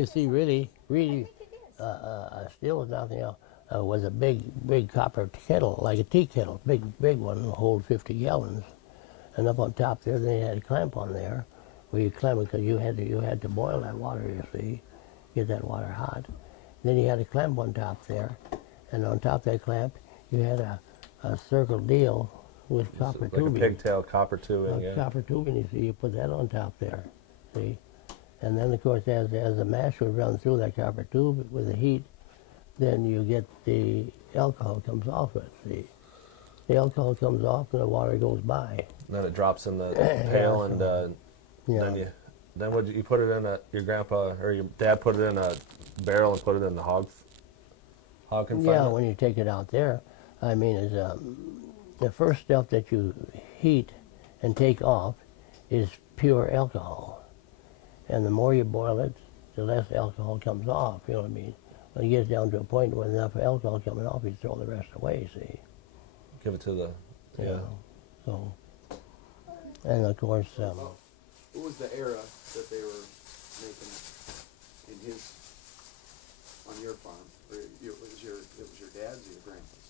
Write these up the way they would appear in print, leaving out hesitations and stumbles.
You see, really, still was nothing else. Was a big copper kettle, like a tea kettle, big one, hold 50 gallons. And up on top there, they had a clamp on there, where you clamp it because you had to boil that water. You see, get that water hot. Then you had a clamp on top there, and on top of that clamp, you had a circle deal with copper tubing. Like a pigtail copper tubing, yeah. Copper tubing, you see, you put that on top there, see? And then, of course, as the mash would run through that copper tube with the heat, then you get the alcohol comes off it, see? The alcohol comes off and the water goes by. And then it drops in the pail, and then would you put it in your grandpa or your dad put it in a barrel and put it in the hog confinement? Yeah, when you take it out there, I mean, is the first stuff that you heat and take off is pure alcohol. And the more you boil it, the less alcohol comes off, you know what I mean? When it gets down to a point where enough alcohol coming off, you throw the rest away, see? Give it to the, yeah. So, and of course... what was the era that they were making it on your farm? Or it was your dad's or your grandpa's?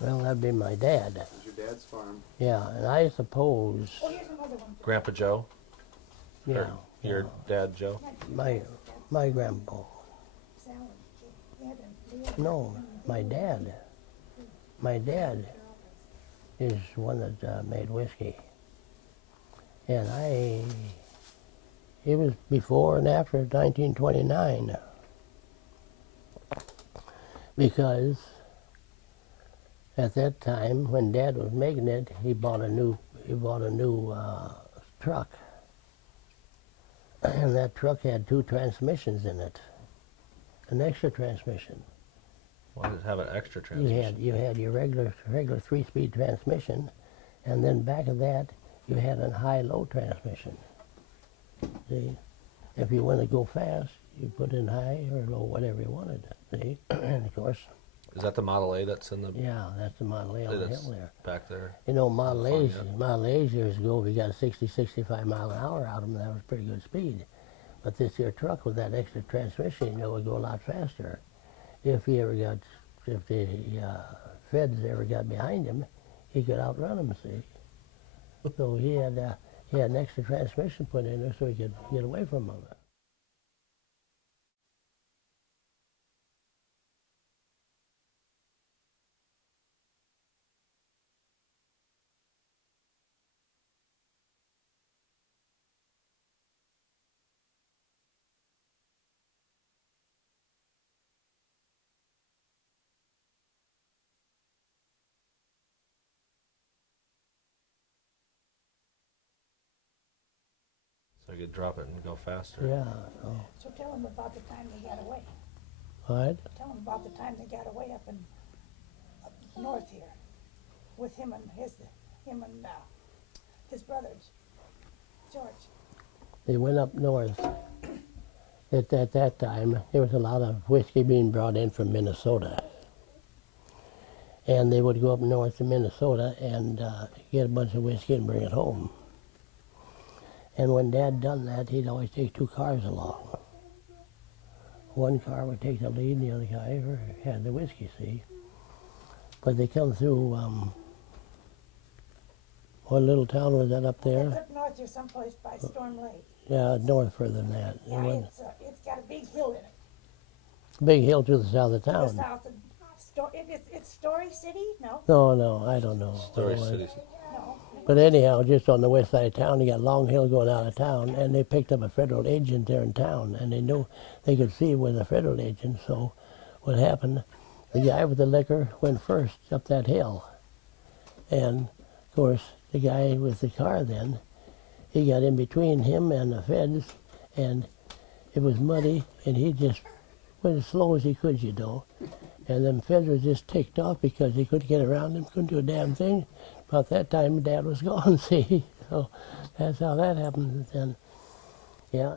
Well, that'd be my dad. It was your dad's farm? Yeah, and I suppose... Oh, here's another one. Grandpa Joe? Yeah. Or your dad Joe? My grandpa. No, my dad. My dad is one that made whiskey. And it was before and after 1929. Because at that time, when Dad was making it, he bought a new truck. And that truck had 2 transmissions in it, an extra transmission. Why did it have an extra transmission? You had your regular 3-speed transmission, and then back of that, you had a high-low transmission. See, if you want to go fast, you put in high or low, whatever you wanted. See, and of course. Is that the Model A that's in the? Yeah, that's the Model A on the hill there. Back there. You know, Model A's years ago, we got 60, 65 mile an hour out of them. That was pretty good speed. But this here truck with that extra transmission, you know, would go a lot faster. If the feds ever got behind him, he could outrun them. See, so he had an extra transmission put in there so he could get away from them. So you could drop it and go faster. Yeah. So tell them about the time they got away. What? Tell them about the time they got away up north here, with him and his brothers, George. They went up north. At that time, there was a lot of whiskey being brought in from Minnesota. And they would go up north to Minnesota and get a bunch of whiskey and bring it home. And when Dad done that, he'd always take 2 cars along. One car would take the lead, and the other guy had the whiskey, see? But they come through, what little town was that up there? It's up north here, someplace by Storm Lake. Yeah, north further than that. Yeah, it's got a big hill in it. Big hill to the south of town. To the south of, it's Story City? No? No, I don't know. Story City. No. But anyhow, just on the west side of town, you got Long Hill going out of town, and they picked up a federal agent there in town, and they knew they could see with a federal agent. So what happened, the guy with the liquor went first up that hill. And, of course, the guy with the car then, he got in between him and the feds, and it was muddy, and he just went as slow as he could, you know. And them feds were just ticked off because he couldn't get around him, couldn't do a damn thing. About that time, Dad was gone, see? So that's how that happened then. Yeah.